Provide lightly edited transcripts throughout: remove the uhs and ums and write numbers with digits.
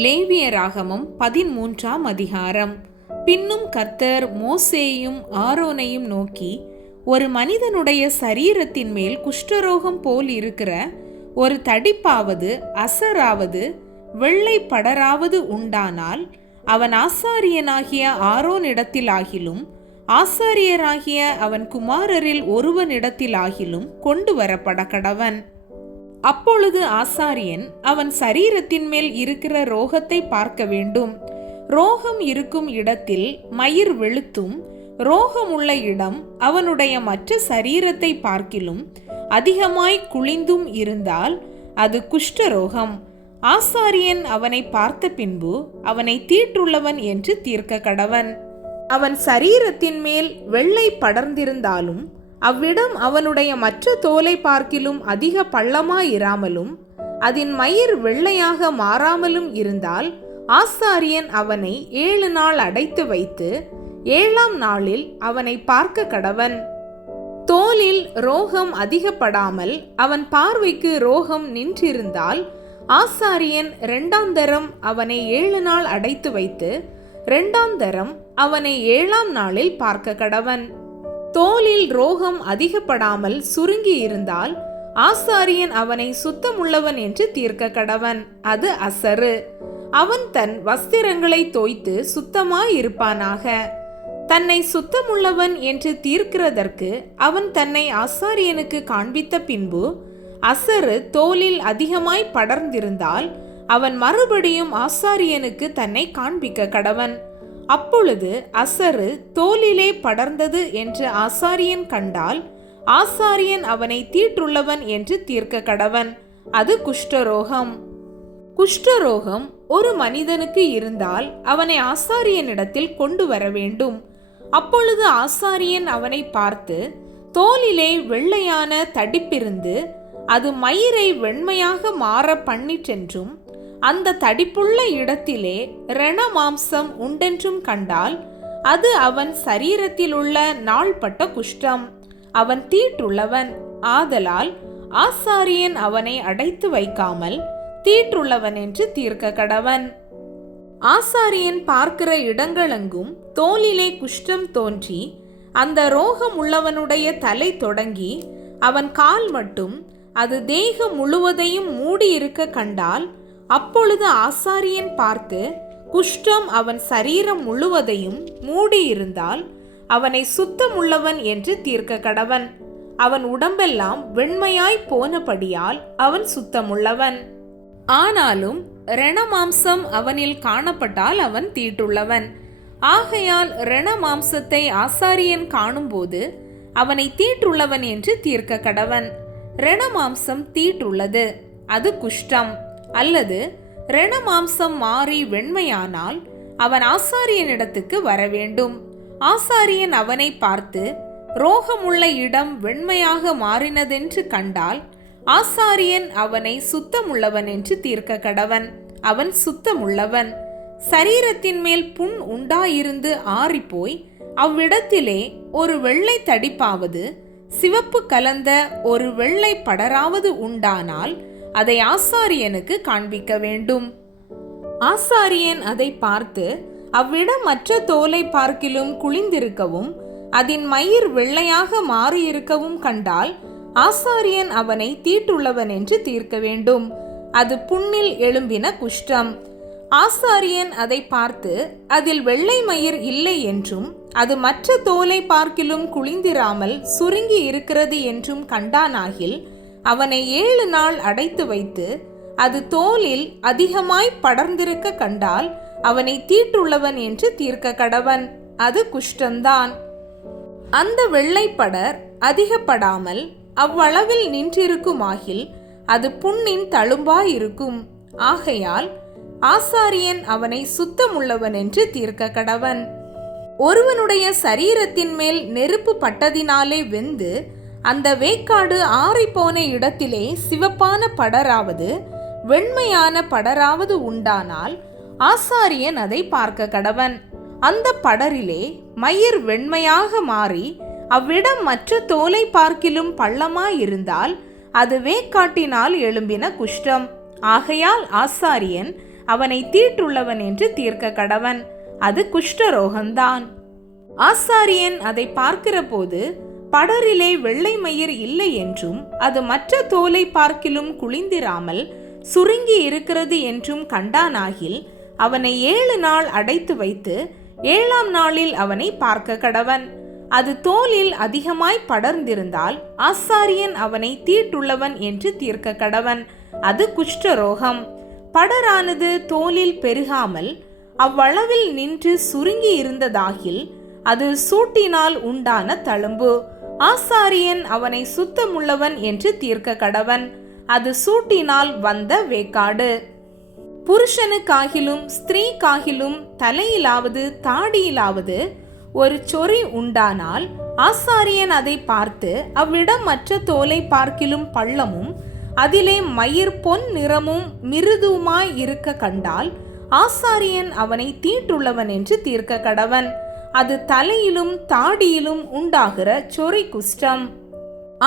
லேவியராகமம் 13ஆம் அதிகாரம். பின்னும் கர்த்தர் மோசேயும் ஆரோனையும் நோக்கி, ஒரு மனிதனுடைய சரீரத்தின் மேல் குஷ்டரோகம் போல் இருக்கிற ஒரு தடிப்பாவது அசராவது வெள்ளை படராவது உண்டானால் அவன் ஆசாரியனாகிய ஆரோனிடத்திலாகிலும் ஆசாரியராகிய அவன் குமாரரில் ஒருவனிடத்திலாகிலும் கொண்டு வரப்பட கடவன். அப்பொழுது ஆசாரியன் அவன் சரீரத்தின் மேல் இருக்கிற ரோகத்தை பார்க்க வேண்டும். ரோகம் இருக்கும் இடத்தில் மயிர் வெளுத்தும் ரோகமுள்ள இடம் அவனுடைய மற்ற சரீரத்தை பார்க்கிலும் அதிகமாய் குளிந்தும் இருந்தால் அது குஷ்டரோகம். ஆசாரியன் அவனை பார்த்த பின்பு அவனை தீட்டுள்ளவன் என்று தீர்க்க கடவன். அவன் சரீரத்தின் மேல் வெள்ளை படர்ந்திருந்தாலும் அவ்விடம் அவனுடைய மற்ற தோலை பார்க்கிலும் அதிக பள்ளமாயிராமலும் அதன் மயிர் வெள்ளையாக மாறாமலும் இருந்தால் ஆசாரியன் அவனை 7 நாள் அடைத்து வைத்து 7ஆம் நாளில் அவனை பார்க்க கடவன். தோலில் ரோகம் அதிகப்படாமல் அவன் பார்வைக்கு ரோகம் நின்றிருந்தால் ஆசாரியன் 2ஆம் தரம் அவனை 7 நாள் அடைத்து வைத்து 2ஆம் தரம் அவனை 7ஆம் நாளில் பார்க்க கடவன். தோலில் ரோகம் அதிகப்படாமல் சுருங்கி இருந்தால் ஆசாரியன் அவனை சுத்தமுள்ளவன் என்று தீர்க்க கடவன். அது அசரு. அவன் தன் வஸ்திரங்களை தோய்த்து சுத்தமாயிருப்பானாக. தன்னை சுத்தமுள்ளவன் என்று தீர்க்கிறதற்கு அவன் தன்னை ஆசாரியனுக்கு காண்பித்த பின்பு அசரு தோலில் அதிகமாய் படர்ந்திருந்தால் அவன் மறுபடியும் ஆசாரியனுக்கு தன்னை காண்பிக்க கடவன். அப்பொழுது அசரு தோலிலே படர்ந்தது என்று ஆசாரியன் கண்டால் ஆசாரியன் அவனை தீட்டுள்ளவன் என்று தீர்க்க கடவன். அது குஷ்டரோகம். குஷ்டரோகம் ஒரு மனிதனுக்கு இருந்தால் அவனை ஆசாரியனிடத்தில் கொண்டு வர வேண்டும். அப்பொழுது ஆசாரியன் அவனை பார்த்து, தோலிலே வெள்ளையான தடிப்பிருந்து அது மயிரை வெண்மையாக மாற பண்ணிற்றென்றும் அந்த தடிப்புள்ள இடத்திலே ரண மாம்சம் உண்டென்றும் கண்டால் அது அவன் சரீரத்தில் உள்ள நாள்பட்ட குஷ்டம். அவன் தீட்டுள்ளவன். ஆதலால் ஆசாரியன் அவனை அடைத்து வைக்காமல் தீட்டுள்ளவன் என்று தீர்க்க கடவன். ஆசாரியன் பார்க்கிற இடங்களெங்கும் தோலிலே குஷ்டம் தோன்றி அந்த ரோகம் உள்ளவனுடைய தலை தொடங்கி அவன் கால் மட்டும் அது தேகம் முழுவதையும் மூடி இருக்க கண்டால் அப்பொழுது ஆசாரியன் பார்த்து குஷ்டம் அவன் சரீரம் முழுவதையும் மூடியிருந்தால் அவனை சுத்தமுள்ளவன் என்று தீர்க்க கடவன். அவன் உடம்பெல்லாம் வெண்மையாய் போனபடியால் அவன் சுத்தமுள்ளவன். ஆனாலும் ரணமாம்சம் அவனில் காணப்பட்டால் அவன் தீட்டுள்ளவன். ஆகையால் ரணமாம்சத்தை ஆசாரியன் காணும்போது அவனை தீட்டுள்ளவன் என்று தீர்க்க கடவன். ரணமாம்சம் தீட்டுள்ளது, அது குஷ்டம். அல்லது ரணமாம்சம் மாறி வெண்மையானால் அவன் ஆசாரியனிடத்துக்கு வர வேண்டும். ஆசாரியன் அவனை பார்த்து ரோகமுள்ள இடம் வெண்மையாக மாறினதென்று கண்டால் ஆசாரியன் அவனை சுத்தமுள்ளவன் என்று தீர்க்க கடவன். அவன் சுத்தமுள்ளவன். சரீரத்தின் மேல் புண் உண்டாயிருந்து ஆறிப்போய் அவ்விடத்திலே ஒரு வெள்ளை தடிப்பாவது சிவப்பு கலந்த ஒரு வெள்ளை படராவது உண்டானால் அதை ஆசாரியனுக்கு காண்பிக்க வேண்டும். ஆசாரியன் அதை பார்த்து அவ்விடம் மற்ற தோலை பார்க்கிலும் குளிந்திருக்கவும் அதன் மயிர் வெள்ளையாக மாறியிருக்கவும் கண்டால் ஆசாரியன் அவனை தீட்டுள்ளவன் என்று தீர்க்க வேண்டும். அது புண்ணில் எழும்பின குஷ்டம். ஆசாரியன் அதை பார்த்து அதில் வெள்ளை மயிர் இல்லை என்றும் அது மற்ற தோலை பார்க்கிலும் குளிந்திராமல் சுருங்கி இருக்கிறது என்றும் கண்டானாகில் அவனை 7 நாள் அடைத்து வைத்து அது தோலில் அதிகமாய் படர்ந்திருக்க கண்டால் அவனை தீட்டுள்ளவன் என்று தீர்க்க கடவன். அது குஷ்டம்தான். அந்த வெள்ளைப்படர் அதிகப்படாமல் அவ்வளவில் நின்றிருக்குமாகில் அது புண்ணின் தழும்பாயிருக்கும். ஆகையால் ஆசாரியன் அவனை சுத்தமுள்ளவன் என்று தீர்க்க கடவன். ஒருவனுடைய சரீரத்தின் மேல் நெருப்பு பட்டதினாலே வெந்து அந்த வேக்காடு ஆறிப்போன இடத்திலே சிவப்பான படராவது வெண்மையான படராவது உண்டானால் ஆசாரியன் அதை பார்க்க கடவன். அந்த படரிலே மயிர் வெண்மையாக மாறி அவ்விடம் மற்ற தோலை பார்க்கிலும் பள்ளமாயிருந்தால் அது வேக்காட்டினால் எழும்பின குஷ்டம். ஆகையால் ஆசாரியன் அவனை தீட்டுள்ளவன் என்று தீர்க்க கடவன். அது குஷ்டரோகம்தான். ஆசாரியன் அதை பார்க்கிற போது படரிலே வெள்ளை மயிர் இல்லை என்றும் அது மற்ற தோலை பார்க்கிலும் குளிந்திராமல் சுருங்கி இருக்கிறது என்றும் கண்டானாகில் அவனை 7 நாள் அடைத்து வைத்து 7ஆம் நாளில் அவனை பார்க்க கடவன். அது தோலில் அதிகமாய் படர்ந்திருந்தால் ஆசாரியன் அவனை தீட்டுள்ளவன் என்று தீர்க்க கடவன். அது குஷ்டரோகம். படரானது தோலில் பெருகாமல் அவ்வளவில் நின்று சுருங்கி இருந்ததாகில் அது சூட்டினால் உண்டான தழும்பு. ஆசாரியன் அவனை சுத்தமுள்ளவன் என்று தீர்க்க கடவன். அது சூட்டினால் வந்த வேக்காடு. புருஷனுக்காகிலும் ஸ்திரீக்காகிலும் தலையிலாவது தாடியிலாவது ஒரு சொறி உண்டானால் ஆசாரியன் அதை பார்த்து அவ்விடம் மற்ற தோலை பார்க்கிலும் பள்ளமும் அதிலே மயிர் பொன் நிறமும் மிருதுமாய் இருக்க கண்டால் ஆசாரியன் அவனை தீட்டுள்ளவன் என்று தீர்க்க கடவன். அது தலையிலும் தாடியிலும் உண்டாகிற சொறி குஷ்டம்.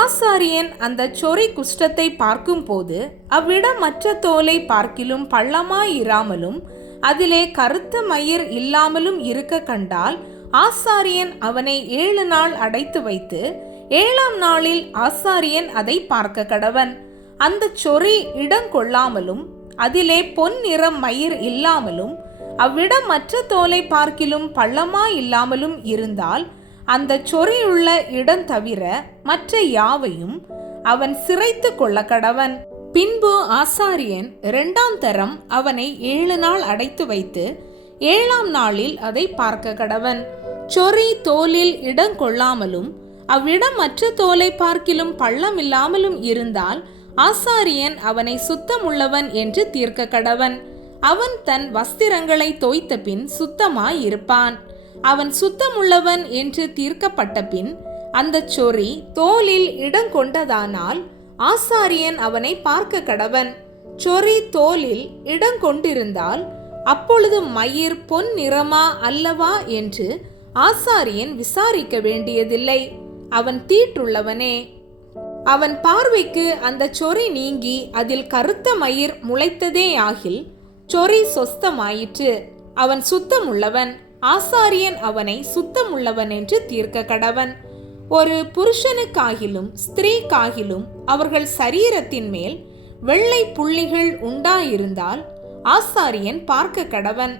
ஆசாரியன் அந்த சொறி குஷ்டத்தை பார்க்கும் போது அவ்விடம் மற்ற தோலை பார்க்கிலும் பள்ளமாயிராமலும் அதிலே கருத்த மயிர் இல்லாமலும் இருக்க கண்டால் ஆசாரியன் அவனை 7 நாள் அடைத்து வைத்து 7ஆம் நாளில் ஆசாரியன் அதை பார்க்க கடவன். அந்த சொறி இடம் கொள்ளாமலும் அதிலே பொன் நிறம் மயிர் இல்லாமலும் அவ்விடம் மற்ற தோலை பார்க்கிலும் பள்ளமாயில்லாமலும் இருந்தால் அந்த சொறியுள்ள இடம் தவிர மற்ற யாவையும் அவன் சிரைத்து கொள்ள கடவன். பின்பு ஆசாரியன் 2ஆம் தரம் அவனை 7 நாள் அடைத்து வைத்து 7ஆம் நாளில் அதை பார்க்க கடவன். சொறி தோலில் இடம் கொள்ளாமலும் அவ்விடம் மற்ற தோலை பார்க்கிலும் பள்ளமில்லாமலும் இருந்தால் ஆசாரியன் அவனை சுத்தமுள்ளவன் என்று தீர்க்க கடவன். அவன் தன் வஸ்திரங்களை தோய்த்த பின் சுத்தமாயிருப்பான். அவன் சுத்தமுள்ளவன் என்று தீர்க்கப்பட்ட பின் அந்த சொறி தோலில் இடம் கொண்டதானால் ஆசாரியன் அவனை பார்க்க கடவன். சொறி தோலில் இடம் கொண்டிருந்தால் அப்பொழுது மயிர் பொன் நிறமா அல்லவா என்று ஆசாரியன் விசாரிக்க வேண்டியதில்லை. அவன் தீட்டுள்ளவனே. அவன் பார்வைக்கு அந்த சொறி நீங்கி அதில் கருத்த மயிர் முளைத்ததேயாகில் சொறி சொஸ்தமாயிற்று. அவன் சுத்தமுள்ளவன். ஆசாரியன் அவனை சுத்தமுள்ளவன் என்று தீர்க்க கடவன். ஒரு புருஷனுக்காகிலும் ஸ்திரீக்காகிலும் அவர்கள் சரீரத்தின் மேல் வெள்ளை புள்ளிகள் உண்டாயிருந்தால் ஆசாரியன் பார்க்க கடவன்.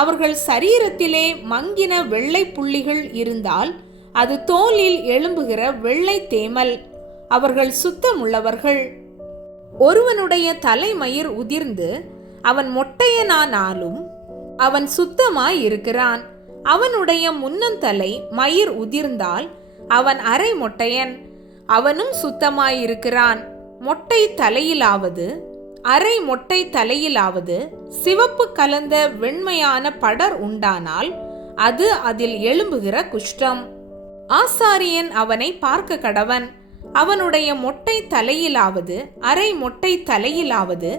அவர்கள் சரீரத்திலே மங்கின வெள்ளை புள்ளிகள் இருந்தால் அது தோலில் எழும்புகிற வெள்ளை தேமல். அவர்கள் சுத்தமுள்ளவர்கள். ஒருவனுடைய தலைமயிர் உதிர்ந்து அவன் மொட்டையனானாலும் அவன் சுத்தமாய் இருக்கிறான். அவனுடைய முன்னந்தலை மயிர் உதிர்ந்தால் அவன் அரை மொட்டையன், அவனும் சுத்தமாயிருக்கிறான். மொட்டை தலையிலாவது அரை மொட்டை தலையிலாவது சிவப்பு கலந்த வெண்மையான படர் உண்டானால் அது அதில் எழும்புகிற குஷ்டம். ஆசாரியன் அவனை பார்க்க கடவன். அவனுடைய மொட்டை தலையிலாவது அரை மொட்டை தலையிலாவது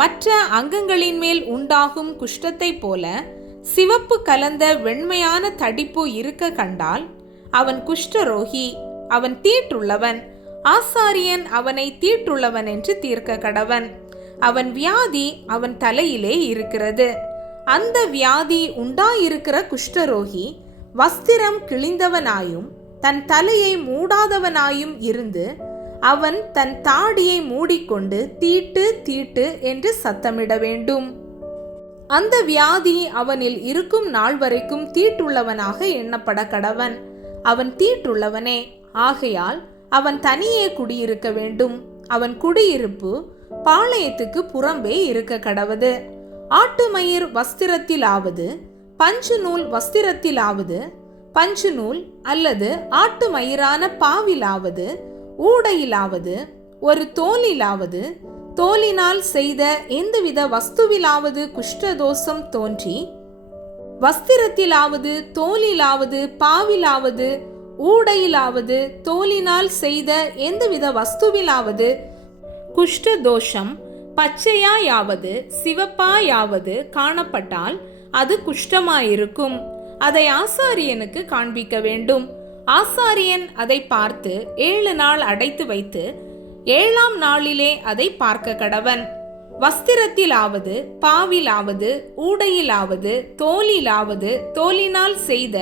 மற்ற அங்கங்களின் மேல் உண்டாகும் குஷ்டத்தை போல சிவப்பு கலந்த வெண்மையான தடிப்பு இருக்க கண்டால் அவன் குஷ்டரோகி. அவன் தீட்டுள்ளவன். ஆசாரியன் அவனை தீட்டுள்ளவன் என்று தீர்க்க கடவன். அவன் வியாதி அவன் தலையிலே இருக்கிறது. அந்த வியாதி உண்டாயிருக்கிற குஷ்டரோகி வஸ்திரம் கிழிந்தவனாயும் தன் தலையை மூடாதவனாயும் இருந்து அவன் தன் தாடியை மூடிக்கொண்டு தீட்டு தீட்டு என்று சத்தமிட வேண்டும். அந்த வியாதி அவனில் இருக்கும் நாள் வரைக்கும் தீட்டுள்ளவனாக எண்ணப்பட கடவன். அவன் தீட்டுள்ளவனே. ஆகையால் அவன் தனியே குடியிருக்க வேண்டும். அவன் குடியிருப்பு பாளையத்துக்கு புறம்பே இருக்க கடவது. ஆட்டு மயிர் வஸ்திரத்திலாவது பஞ்சு நூல் வஸ்திரத்திலாவது பஞ்சு நூல் அல்லது ஆட்டு மயிரான பாவிலாவது ஊடையிலாவது ஒரு தோலிலாவது தோலினால் செய்த எந்தவித வஸ்துவிலாவது குஷ்டதோஷம் தோன்றி வஸ்திரத்திலாவது தோலிலாவது பாவிலாவது ஊடையிலாவது தோலினால் செய்த எந்தவித வஸ்துவிலாவது குஷ்டதோஷம் பச்சையாயாவது சிவப்பாயாவது காணப்பட்டால் அது குஷ்டமாயிருக்கும். அதை ஆசாரியனுக்கு காண்பிக்க வேண்டும். ஆசாரியன் அதை பார்த்து 7 நாள் அடைத்து வைத்து 7ஆம் நாளிலே அதை பார்க்க கடவன். வஸ்திரத்திலாவது பாவிலாவது ஊடையிலாவது தோலிலாவது தோலினால் செய்த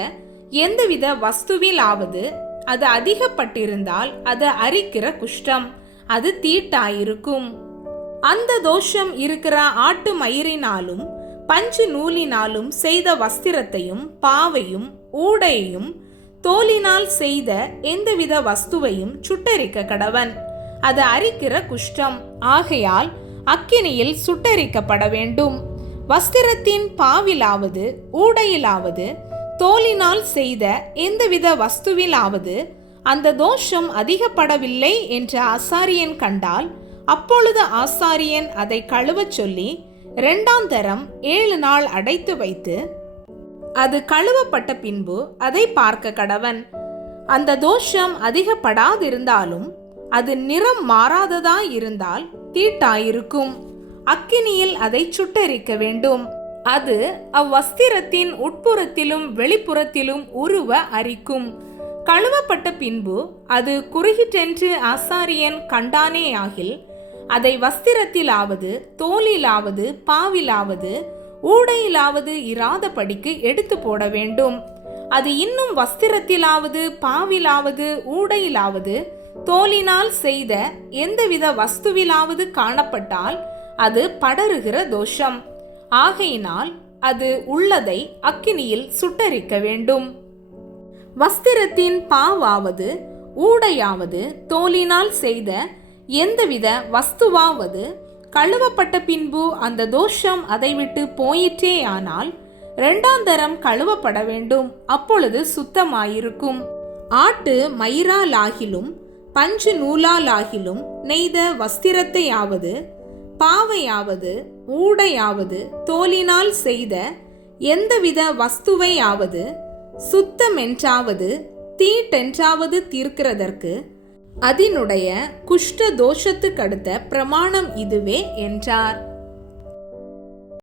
எந்தவித வஸ்துவிலாவது அது அதிகப்பட்டிருந்தால் அது அரிக்கிற குஷ்டம், அது தீட்டாயிருக்கும். அந்த தோஷம் இருக்கிற ஆட்டு மயிரினாலும் பஞ்சு நூலினாலும் செய்த வஸ்திரத்தையும் பாவையும் ஊடையையும் தோலினால் செய்த எந்தவித வஸ்துவையும் சுட்டரிக்க கடவன், அது அரிக்கிற குஷ்டம், ஆகையால் அக்கினியில் சுட்டரிக்கப்பட வேண்டும். வஸ்திரத்தின் பாவிலாவது ஊடையிலாவது தோலினால் செய்த எந்தவித வஸ்துவிலாவது அந்த தோஷம் அதிகப்படவில்லை என்று ஆசாரியன் கண்டால், அப்பொழுது ஆசாரியன் அதை கழுவச் சொல்லி 2ஆம் தரம் 7 நாள் அடைத்து வைத்து அது கழுவப்பட்ட பின்பு அதை பார்க்க கடவன். அந்த தோஷம் அதிகப்படாதிருந்தாலும் அது நிறம் மாறாததாய் இருந்தால் தீட்டாயிருக்கும். அக்கினியில் அதை சுட்டரிக்க வேண்டும். அது அவ்வஸ்திரத்தின் உட்புறத்திலும் வெளிப்புறத்திலும் உருவ அரிக்கும். கழுவப்பட்ட பின்பு அது குறுகிட்டென்று ஆசாரியன் கண்டானேயாகில், அதை வஸ்திரத்திலாவது தோலிலாவது பாவிலாவது ஊடையிலாவது இராதபடிக்கு எடுத்து போட வேண்டும். அது இன்னும் வஸ்திரத்திலாவது பாவிலாவது ஊடையிலாவது தோலினால் செய்த எந்தவித வஸ்துவிலாவது காணப்பட்டால் அது படருகிற தோஷம். ஆகையினால் அது உள்ளதை அக்கினியில் சுட்டரிக்க வேண்டும். வஸ்திரத்தின் பாவாவது ஊடையாவது தோலினால் செய்த எந்தவித வஸ்துவாவது கழுவப்பட்ட பின்பு அந்த தோஷம் அதை விட்டு போயிற்றேயானால் 2ஆம் தரம் கழுவப்பட வேண்டும். அப்பொழுது சுத்தமாயிருக்கும். ஆட்டு மயிராலாகிலும் பஞ்சு நூலாலாகிலும் நெய்த வஸ்திரத்தையாவது பாவையாவது ஊடையாவது தோலினால் செய்த எந்தவித வஸ்துவையாவது சுத்தமென்றாவது தீட்டென்றாவது தீர்க்கிறதற்கு அதனுடைய குஷ்ட தோஷத்துக்கடுத்த பிரமாணம் இதுவே என்றார்.